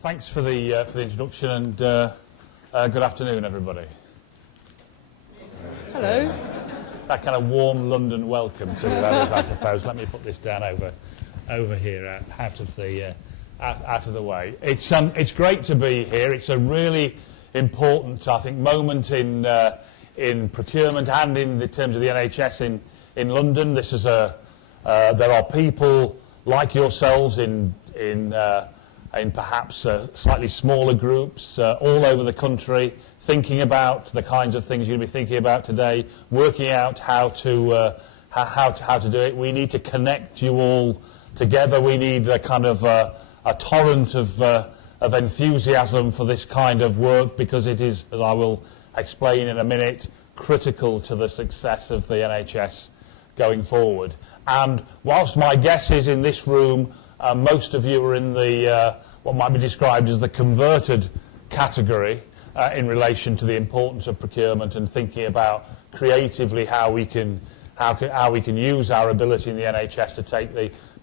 Thanks for the introduction, and good afternoon, everybody. Hello. That kind of warm London welcome to others, I suppose. Let me put this down over here, out of the way. It's great to be here. It's a really important, I think, moment in procurement and in the terms of the NHS in London. This is there are people like yourselves in perhaps slightly smaller groups all over the country, thinking about the kinds of things you'll be thinking about today, working out how to do it. We need to connect you all together. We need a kind of a torrent of enthusiasm for this kind of work, because it is, as I will explain in a minute, critical to the success of the NHS going forward. And whilst my guess is in this room, most of you are in the what might be described as the converted category in relation to the importance of procurement and thinking about creatively how we can use our ability in the NHS to take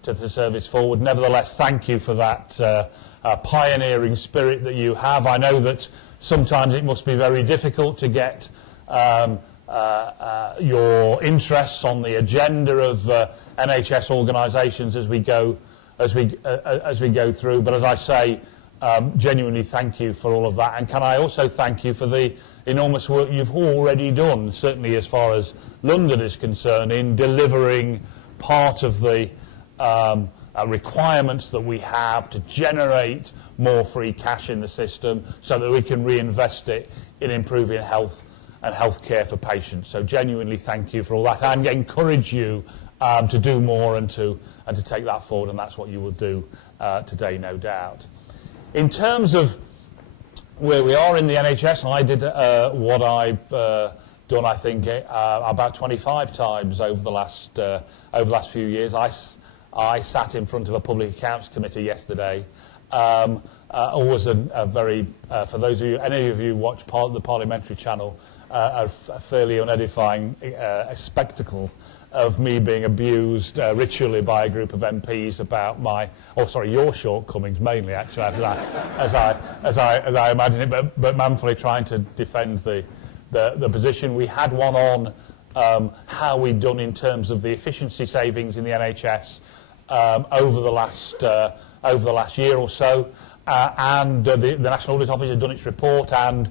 the service forward. Nevertheless, thank you for that pioneering spirit that you have. I know that sometimes it must be very difficult to get your interests on the agenda of NHS organisations as we go through, but as I say, genuinely thank you for all of that. And can I also thank you for the enormous work you've already done, certainly as far as London is concerned, in delivering part of the requirements that we have to generate more free cash in the system so that we can reinvest it in improving health and healthcare for patients. So genuinely thank you for all that, and encourage you to do more and to take that forward, and that's what you will do today, no doubt. In terms of where we are in the NHS, I did what I've done, I think, about 25 times over the last few years. I sat in front of a public accounts committee yesterday. Always a very, for those of you, any of you watch the parliamentary channel, a fairly unedifying spectacle of me being abused ritually by a group of MPs about your shortcomings mainly, actually, as I imagine it, but manfully trying to defend the position. We had one on how we'd done in terms of the efficiency savings in the NHS over the last year or so, and the National Audit Office has done its report, and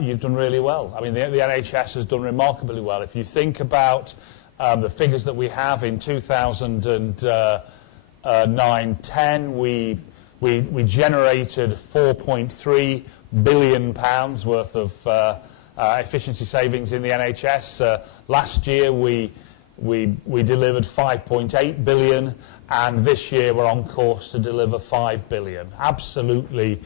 you've done really well. I mean, the NHS has done remarkably well. If you think about the figures that we have in 2009-10, we generated £4.3 billion worth of efficiency savings in the NHS. Last year we delivered 5.8 billion, and this year we're on course to deliver 5 billion. Absolutely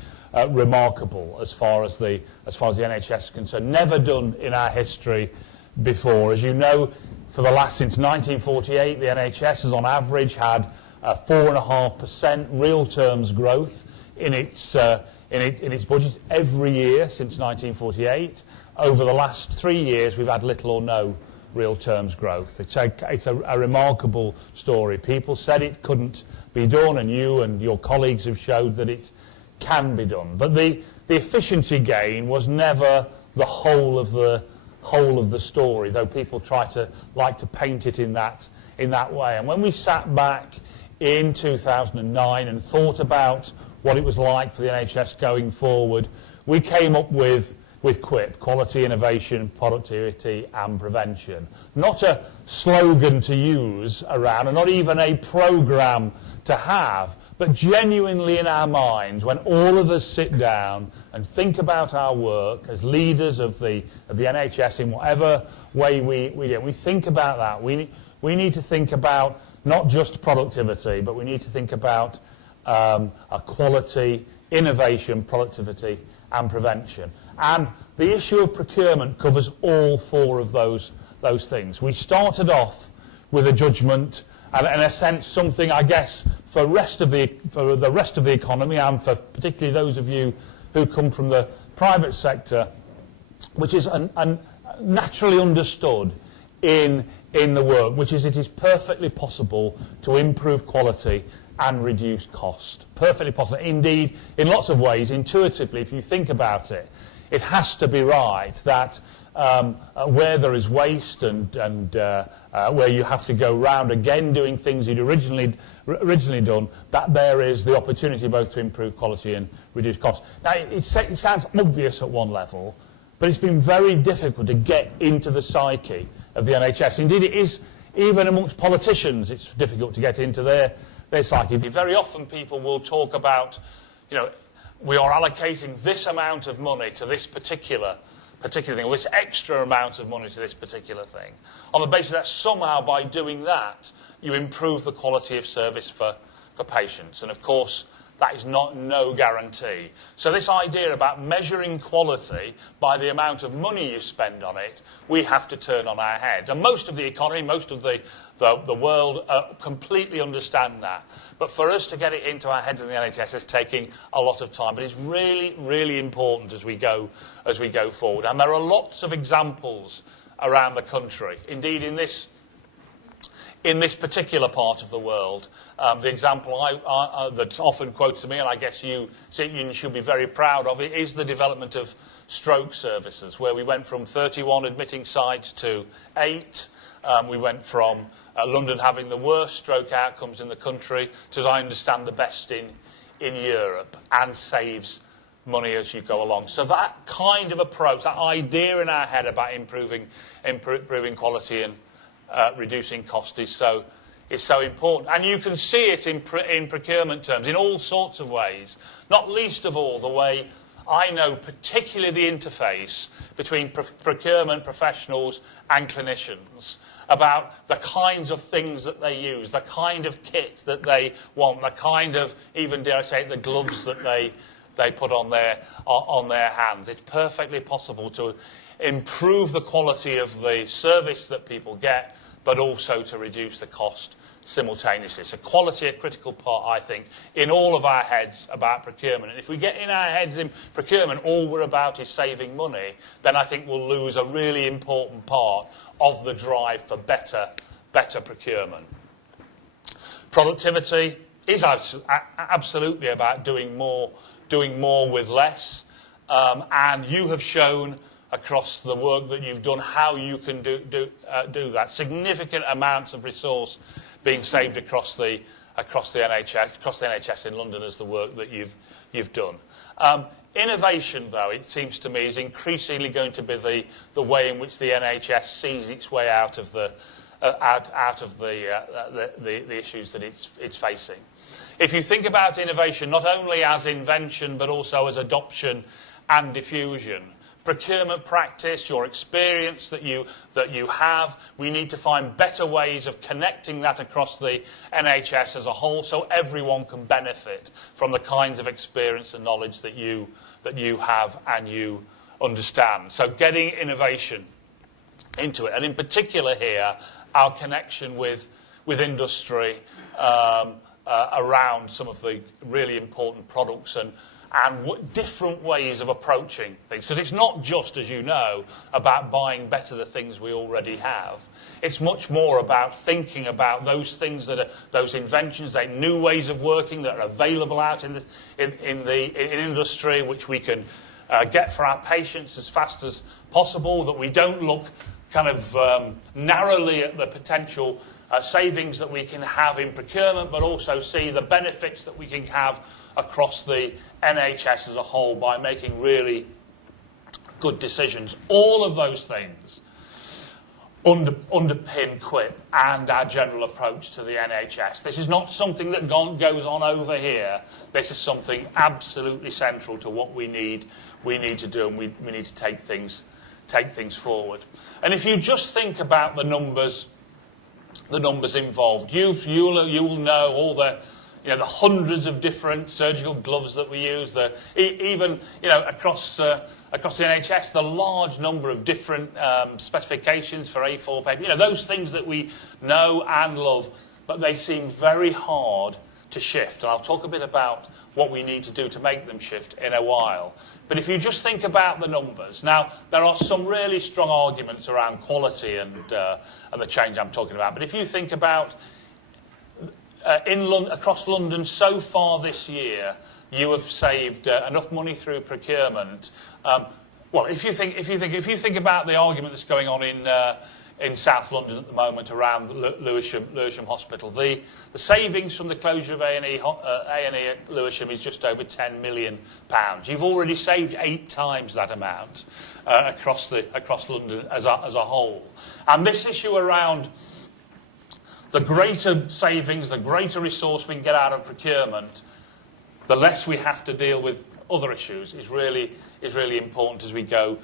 remarkable as far as the NHS is concerned. Never done in our history before. As you know, since 1948, the NHS has on average had 4.5% real terms growth in its budget every year since 1948. Over the last 3 years, we've had little or no real terms growth. It's a remarkable story. People said it couldn't be done, and you and your colleagues have showed that it can be done. But the efficiency gain was never the whole of the story, though people like to paint it in that way. And when we sat back in 2009 and thought about what it was like for the NHS going forward, we came up with QUIP, Quality, Innovation, Productivity and Prevention. Not a slogan to use around, and not even a programme to have, but genuinely in our minds, when all of us sit down and think about our work as leaders of the NHS in whatever way we do, we think about that. We need to think about not just productivity, but we need to think about a quality, innovation, productivity and prevention. And the issue of procurement covers all four of those things. We started off with a judgment, and in a sense something, I guess, for the rest of the economy, and for particularly those of you who come from the private sector, which is naturally understood in the work, which is it is perfectly possible to improve quality and reduce cost. Perfectly possible. Indeed, in lots of ways, intuitively, if you think about it, it has to be right that where there is waste and where you have to go round again doing things you'd originally done, that there is the opportunity both to improve quality and reduce cost. Now, it sounds obvious at one level, but it's been very difficult to get into the psyche of the NHS. Indeed, it is, even amongst politicians, it's difficult to get into their psyche. Very often people will talk about, we are allocating this amount of money to this particular thing, or this extra amount of money to this particular thing, on the basis that somehow by doing that, you improve the quality of service for patients. And of course, that is no guarantee. So this idea about measuring quality by the amount of money you spend on it, we have to turn on our heads. And most of the economy, most of the world completely understand that. But for us to get it into our heads in the NHS is taking a lot of time. But it's really, really important as we go forward. And there are lots of examples around the country. Indeed, in this particular part of the world, the example that's often quoted to me, and I guess you should be very proud of it, is the development of stroke services, where we went from 31 admitting sites to 8. We went from London having the worst stroke outcomes in the country to, as I understand, the best in Europe, and saves money as you go along. So that kind of approach, that idea in our head about improving quality and reducing cost is so important. And you can see it in procurement terms in all sorts of ways, not least of all the way I know particularly the interface between procurement professionals and clinicians about the kinds of things that they use, the kind of kit that they want, the kind of, even dare I say it, the gloves that they put on their hands. It's perfectly possible to improve the quality of the service that people get, but also to reduce the cost simultaneously. So quality, a critical part, I think, in all of our heads about procurement. And if we get in our heads in procurement, all we're about is saving money, then I think we'll lose a really important part of the drive for better procurement. Productivity is absolutely about doing more with less. And you have shown across the work that you've done how you can do that. Significant amounts of resource being saved across the NHS in London as the work that you've done. Innovation, though, it seems to me, is increasingly going to be the way in which the NHS sees its way out of the issues that it's facing. If you think about innovation not only as invention but also as adoption and diffusion, procurement practice, your experience that you have, we need to find better ways of connecting that across the NHS as a whole so everyone can benefit from the kinds of experience and knowledge that you have and you understand. So getting innovation into it, and in particular here, our connection with industry around some of the really important products and different ways of approaching things. Because it's not just, as you know, about buying better the things we already have. It's much more about thinking about those things those inventions, new ways of working that are available out in industry, which we can get for our patients as fast as possible, that we don't look kind of narrowly at the potential savings that we can have in procurement, but also see the benefits that we can have across the NHS as a whole by making really good decisions. All of those things underpin QUIP and our general approach to the NHS. This is not something that goes on over here. This is something absolutely central to what we need to do, and we need to take things forward. And if you just think about the numbers involved, you will know all the hundreds of different surgical gloves that we use, even across the NHS, the large number of different specifications for A4 paper, those things that we know and love, but they seem very hard to shift. And I'll talk a bit about what we need to do to make them shift in a while. But if you just think about the numbers, now there are some really strong arguments around quality and the change I'm talking about. But if you think about across London so far this year, you have saved enough money through procurement. Well, if you think about the argument that's going on in South London at the moment around Lewisham Hospital, the savings from the closure of A&E at Lewisham is just over £10 million. You've already saved 8 times that amount across London as a whole. And this issue around the greater savings, the greater resource we can get out of procurement, the less we have to deal with other issues is really important as we go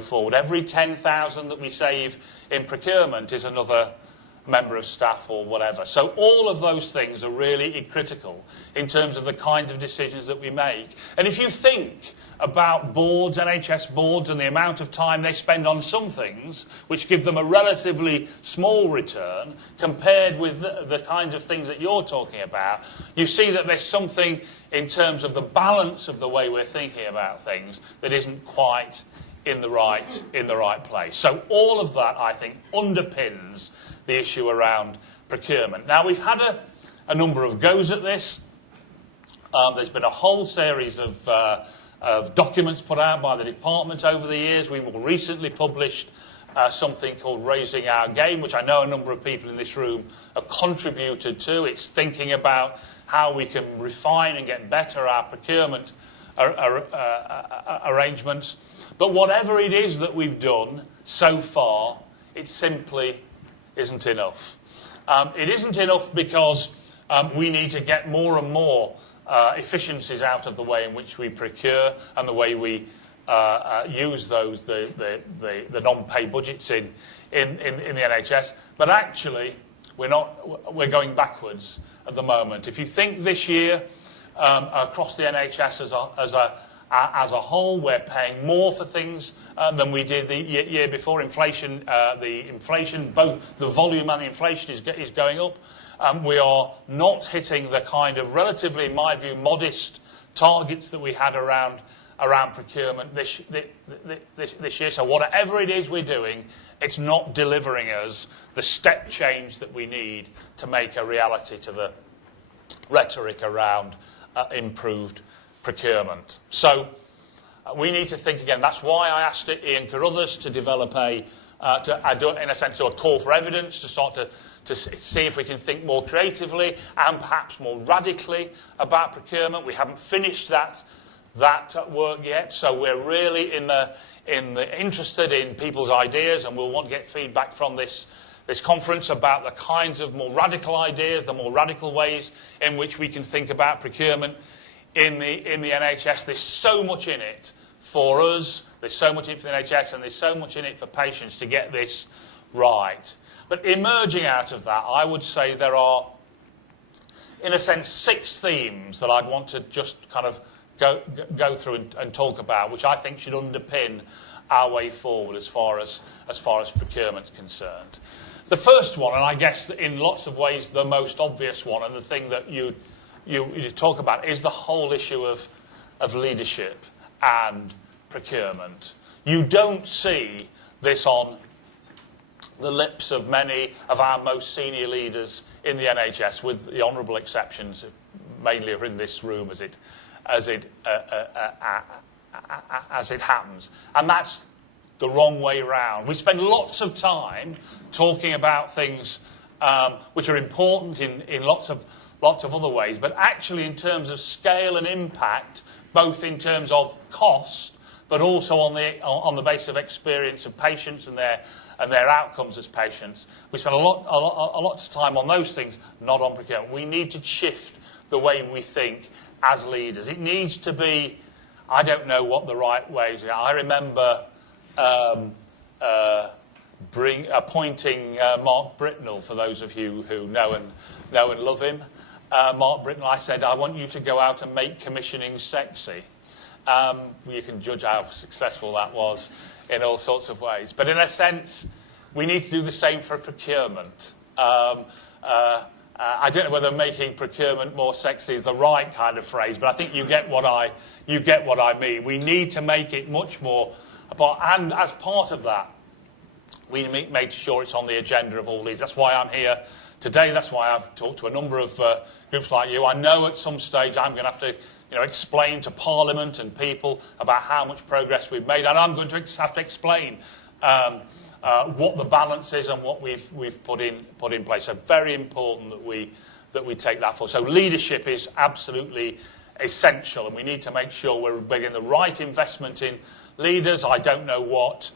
forward. Every 10,000 that we save in procurement is another member of staff or whatever. So all of those things are really critical in terms of the kinds of decisions that we make. And if you think about boards, NHS boards, and the amount of time they spend on some things, which give them a relatively small return, compared with the kinds of things that you're talking about, you see that there's something in terms of the balance of the way we're thinking about things that isn't quite in the right place. So all of that, I think, underpins the issue around procurement. Now, we've had a number of goes at this. There's been a whole series of documents put out by the department over the years. We more recently published something called Raising Our Game, which I know a number of people in this room have contributed to. It's thinking about how we can refine and get better our procurement arrangements. But whatever it is that we've done so far, it simply isn't enough. It isn't enough because we need to get more and more efficiencies out of the way in which we procure and the way we use the non-pay budgets in the NHS. But actually, we're going backwards at the moment. If you think this year across the NHS as a whole, we're paying more for things than we did the year before. Inflation, both the volume and the inflation is going up. We are not hitting the kind of relatively, in my view, modest targets that we had around procurement this year. So whatever it is we're doing, it's not delivering us the step change that we need to make a reality to the rhetoric around improved procurement. So we need to think again. That's why I asked Ian Carruthers to develop in a sense, a call for evidence to start to see if we can think more creatively and perhaps more radically about procurement. We haven't finished that work yet, so we're really interested in people's ideas, and we'll want to get feedback from this conference about the kinds of more radical ideas, the more radical ways in which we can think about procurement in the NHS. There's so much in it for us, there's so much in it for the NHS, and there's so much in it for patients to get this right. But emerging out of that, I would say there are, in a sense, 6 themes that I'd want to just kind of go through and talk about, which I think should underpin our way forward as far as procurement's concerned. The first one, and I guess in lots of ways the most obvious one, and the thing that you talk about, is the whole issue of leadership and procurement. You don't see this on the lips of many of our most senior leaders in the NHS, with the honourable exceptions, mainly are in this room as it happens. And that's the wrong way round. We spend lots of time talking about things which are important in lots of other ways, but actually in terms of scale and impact, both in terms of cost, but also on the basis of experience of patients and their outcomes as patients. We spend a lot of time on those things, not on procurement. We need to shift the way we think as leaders. It needs to be, I don't know what the right ways are. I remember appointing Mark Britnell, for those of you who know and love him. Mark Britnell, I said, I want you to go out and make commissioning sexy. You can judge how successful that was in all sorts of ways. But in a sense, we need to do the same for procurement. I don't know whether making procurement more sexy is the right kind of phrase, but I think you get what I mean. We need to make it much more about, and as part of that, we make sure it's on the agenda of all leaders. That's why I'm here today. That's why I've talked to a number of groups like you. I know at some stage I'm going to have to explain to Parliament and people about how much progress we've made, and I'm going to have to explain what the balance is and what we've put in place. So very important that we take that forward. So leadership is absolutely essential, and we need to make sure we're getting the right investment in leaders. I don't know what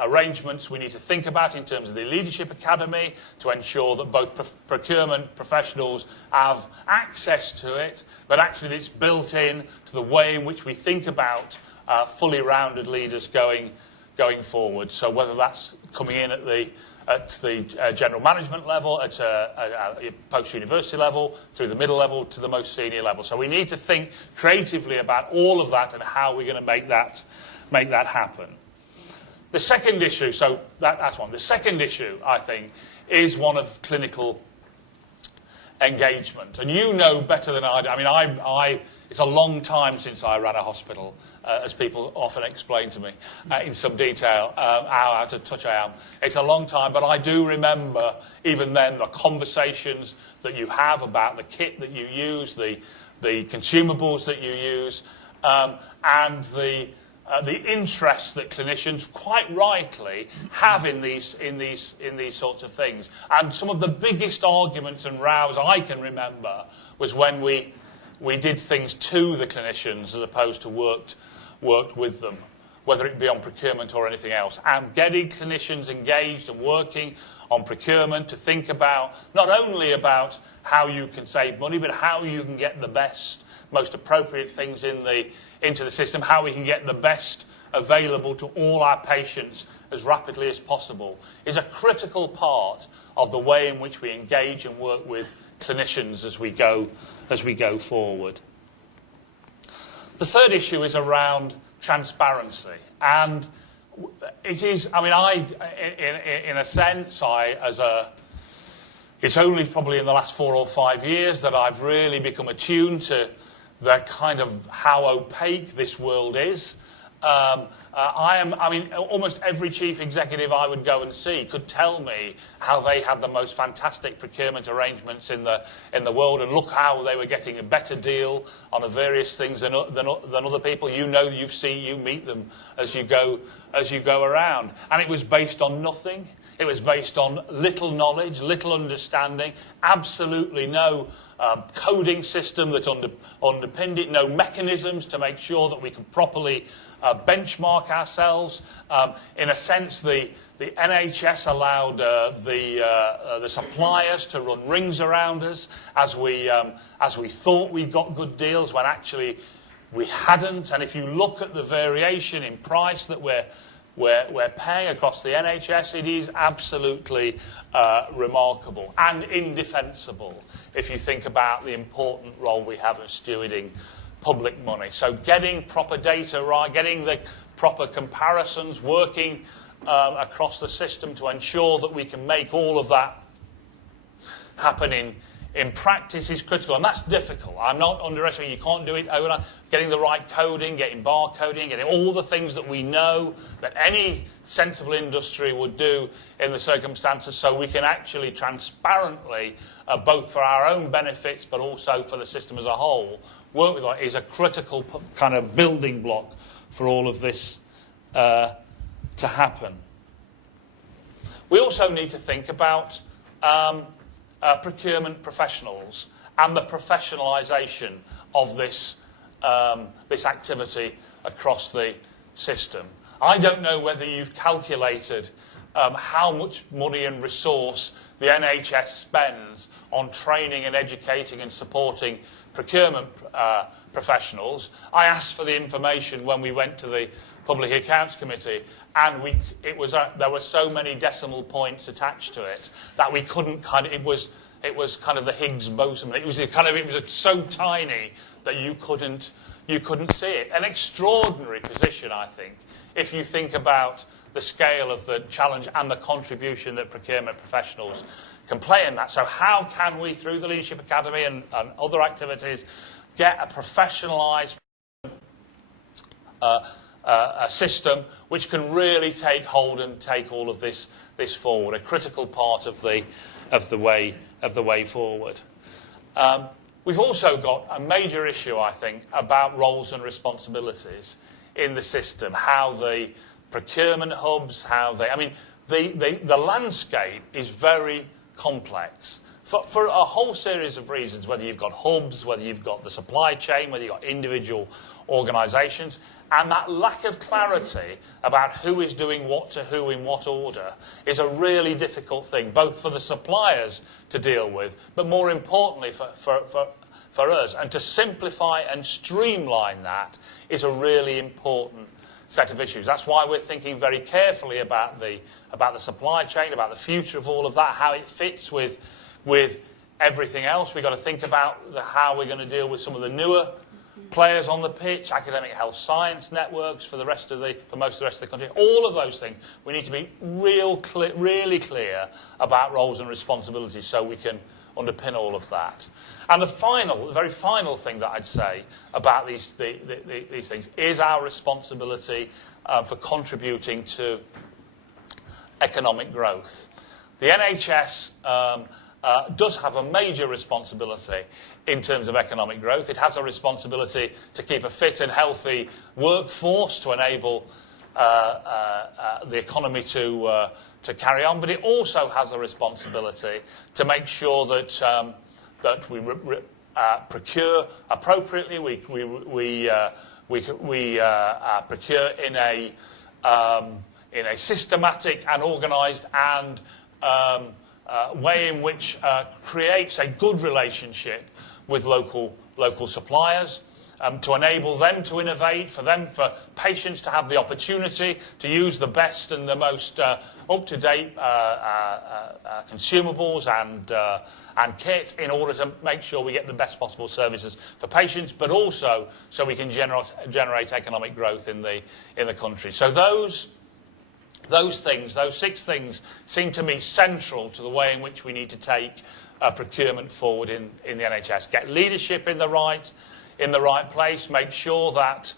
arrangements we need to think about in terms of the Leadership Academy to ensure that both procurement professionals have access to it, but actually it's built in to the way in which we think about fully rounded leaders going forward. So whether that's coming in at the general management level, at a post-university level, through the middle level to the most senior level. So we need to think creatively about all of that and how we're going to make that happen. The second issue, so that's one. The second issue, I think, is one of clinical engagement. And you know better than I do. I mean, it's a long time since I ran a hospital, as people often explain to me in some detail how out of touch I am. It's a long time, but I do remember, even then, the conversations that you have about the kit that you use, the consumables that you use, and the interest that clinicians quite rightly have in these sorts of things. And some of the biggest arguments and rows I can remember was when we did things to the clinicians as opposed to worked with them, whether it be on procurement or anything else. And getting clinicians engaged and working on procurement to think about not only about how you can save money, but how you can get the best, most appropriate things into the system, how we can get the best available to all our patients as rapidly as possible, is a critical part of the way in which we engage and work with clinicians as we go forward. The third issue is around transparency, and it is, I mean, in a sense, it's only probably in the last 4 or 5 years that I've really become attuned to the kind of how opaque this world is. I mean, almost every chief executive I would go and see could tell me how they had the most fantastic procurement arrangements in the world, and look how they were getting a better deal on the various things than other people. You meet them as you go around, and it was based on nothing. It was based on little knowledge, little understanding, absolutely no coding system that underpinned it, no mechanisms to make sure that we could properly benchmark ourselves. In a sense, the NHS allowed the suppliers to run rings around us as we thought we got good deals when actually we hadn't. And if you look at the variation in price that we're paying across the NHS, it is absolutely remarkable and indefensible if you think about the important role we have in stewarding public money. So getting proper data right, getting the proper comparisons, working across the system to ensure that we can make all of that happen in practice is critical, and that's difficult. I'm not underestimating, you can't do it overnight. Getting the right coding, getting barcoding, getting all the things that we know that any sensible industry would do in the circumstances, so we can actually transparently, both for our own benefits but also for the system as a whole, work with it, is a critical kind of building block for all of this to happen. We also need to think about procurement professionals and the professionalisation of this activity across the system. I don't know whether you've calculated how much money and resource the NHS spends on training and educating and supporting procurement professionals. I asked for the information when we went to the Public Accounts Committee, and there were so many decimal points attached to it that we couldn't it was kind of the Higgs boson. It was so tiny that you couldn't see it. An extraordinary position, I think, if you think about the scale of the challenge and the contribution that procurement professionals can play in that. So how can we, through the Leadership Academy and other activities, get a professionalised system which can really take hold and take all of this forward, a critical part of the way forward. We've also got a major issue, I think, about roles and responsibilities in the system, how the procurement hubs, the landscape is very complex for a whole series of reasons, whether you've got hubs, whether you've got the supply chain, whether you've got individual organisations, and that lack of clarity about who is doing what to who in what order is a really difficult thing, both for the suppliers to deal with, but more importantly for us. And to simplify and streamline that is a really important set of issues. That's why we're thinking very carefully about the supply chain, about the future of all of that, how it fits with everything else. We've got to think about how we're going to deal with some of the newer players on the pitch, academic health science networks for most of the rest of the country. All of those things, we need to be really clear about roles and responsibilities so we can underpin all of that. And the very final thing that I'd say about these things is our responsibility for contributing to economic growth. The NHS does have a major responsibility in terms of economic growth. It has a responsibility to keep a fit and healthy workforce to enable the economy to carry on, but it also has a responsibility to make sure that we procure appropriately. We procure in a systematic and organised and way in which creates a good relationship with local suppliers. To enable them to innovate, for patients to have the opportunity to use the best and the most up-to-date consumables and kit in order to make sure we get the best possible services for patients, but also so we can generate economic growth in the country. So those 6 things seem to me central to the way in which we need to take procurement forward in the NHS. Get leadership in the right place, make sure that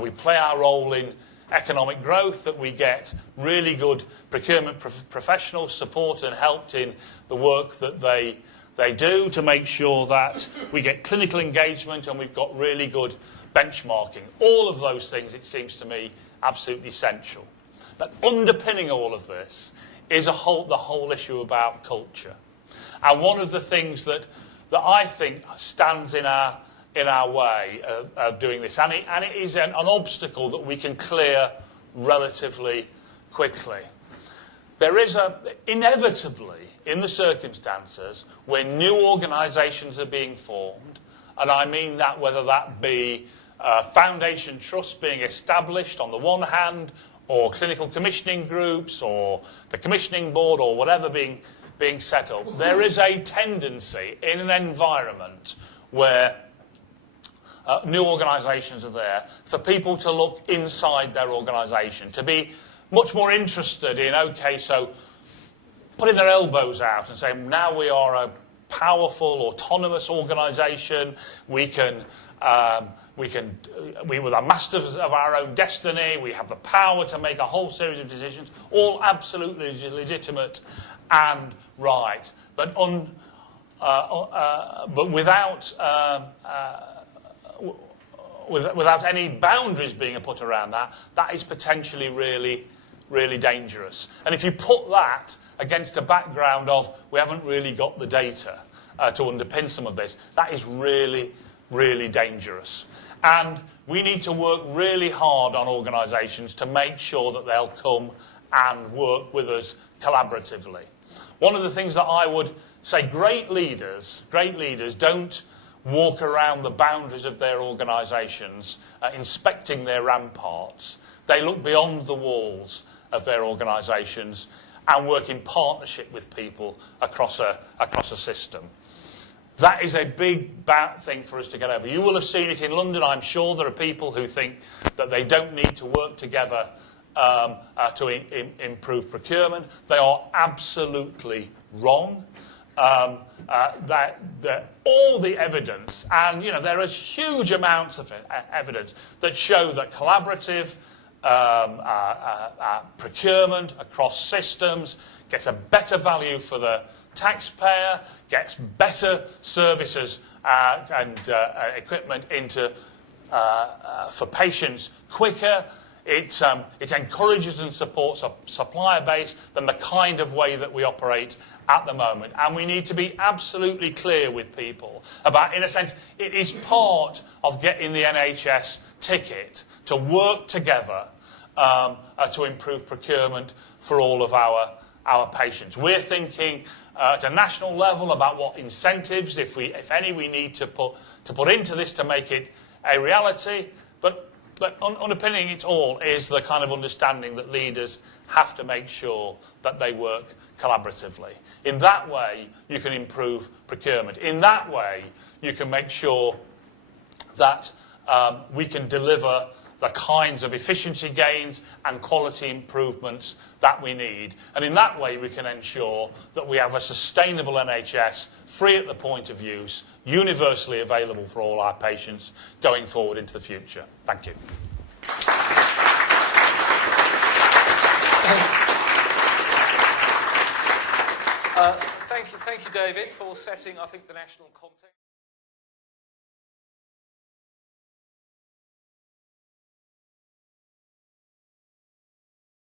we play our role in economic growth, that we get really good procurement professionals support and helped in the work that they do, to make sure that we get clinical engagement and we've got really good benchmarking. All of those things, it seems to me, absolutely essential. But underpinning all of this is the whole issue about culture. And one of the things that I think stands in our way of doing this, and it is an obstacle that we can clear relatively quickly. There is inevitably, in the circumstances when new organisations are being formed, and I mean that whether that be foundation trusts being established on the one hand, or clinical commissioning groups, or the commissioning board, or whatever being set up, there is a tendency in an environment where new organisations are there for people to look inside their organisation, to be much more interested in, OK, so putting their elbows out and saying, now we are a powerful, autonomous organisation, we were the masters of our own destiny, we have the power to make a whole series of decisions, all absolutely legitimate and right, but without any boundaries being put around that is potentially really, really dangerous. And if you put that against a background of we haven't really got the data to underpin some of this, that is really, really dangerous. And we need to work really hard on organisations to make sure that they'll come and work with us collaboratively. One of the things that I would say, great leaders don't walk around the boundaries of their organisations inspecting their ramparts. They look beyond the walls of their organisations and work in partnership with people across a system. That is a big bad thing for us to get over. You will have seen it in London, I'm sure. There are people who think that they don't need to work together to improve procurement. They are absolutely wrong. that all the evidence, and there is huge amounts of evidence that show that collaborative procurement across systems gets a better value for the taxpayer, gets better services and equipment into for patients quicker. It encourages and supports a supplier base than the kind of way that we operate at the moment. And we need to be absolutely clear with people about, in a sense, it is part of getting the NHS ticket to work together to improve procurement for all of our patients. We're thinking at a national level about what incentives, if any, we need to put into this to make it a reality. But underpinning it all is the kind of understanding that leaders have to make sure that they work collaboratively. In that way, you can improve procurement. In that way, you can make sure that we can deliver the kinds of efficiency gains and quality improvements that we need. And in that way, we can ensure that we have a sustainable NHS, free at the point of use, universally available for all our patients going forward into the future. Thank you. Thank you, David, for setting, I think, the national context.